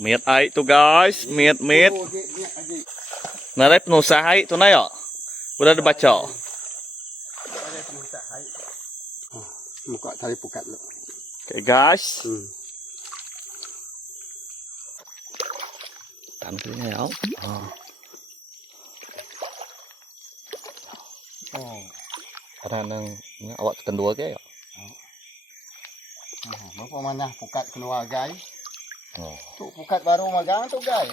Meat ay to guys. Meat, meat. Narep no sahay to na yo. Udah dibaca. Muka tali pukat lo. Oke guys. Hmm. Tampilnya ya. Oh. Oh. Karena nang awak tekan dua ke ya. Oh, Berapa mana pukat keluar guys? Oh. Tu pukat baru magang tu guys.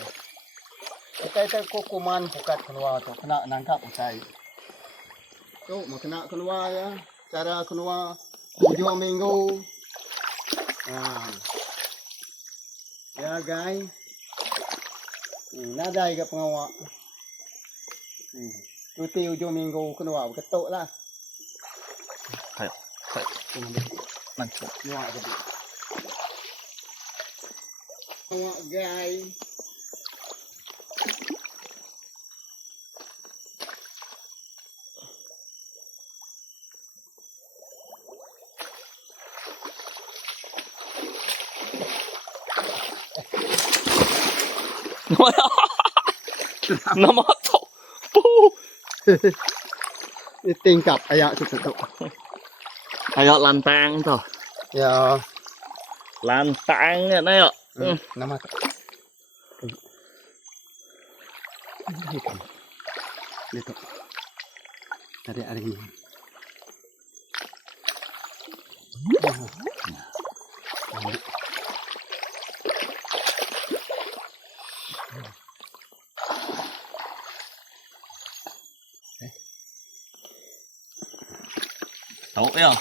Kita itu kukuman pukat keluar tu kena nangkap usai. Tu mau kena keluar ya. Cara keluar tujuh minggu. Ah. Ya guys. Hmm, nadai ke pengawak. Hmm. Cuti ujung minggu keluar ketuk lah. Ayo. Ayo. Mga guy. Namaya. Namato. Puh. Tin cặp ai ạ chụp chụp. Ai ạ lan tang thôi. giờ lan tang này ạ. Hmm. Nama tu. Itu. Tadi ada ini. Tahu ya.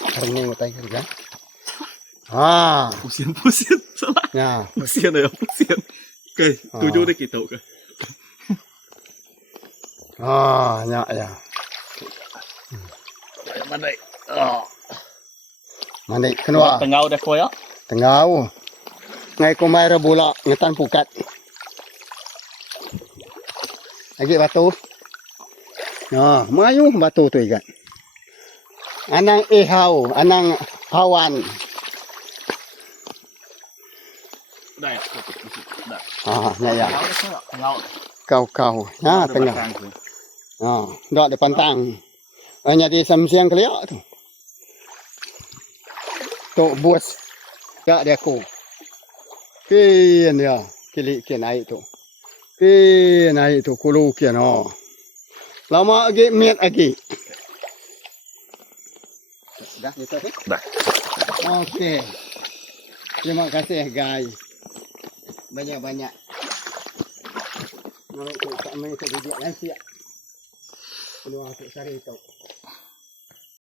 啊，不行不行，怎么呀？不行了呀，不行，给多久得给抖个？啊呀呀，哎妈的啊！妈的，看到啊？等下我再过呀。等下我，ngay cô mai ra bù lọ, người tan phụ cạnh. Lagi batu. No, mayu batu tu ikan. anh ehau, hào hawan. ได้ครับได้อ่าเยังเก่าเก่าน่าเป็นอย่งอ๋อดอกเด็กปันตังอันนี้ที่สำเสียงเคลี้ยถูกโตบวชกะเด็กกูเกี่ยนเดียกิลิเกี่ยนไอถูกเกี่ยนไอถูกคุลูเกี่ยนอ๋อเรามาเกี่เม็ดอีกได้ you Dah. Okey. Terima kasih guys. banyak-banyak. Mereka tak main ke duduk lansiak. Keluar untuk cari tau.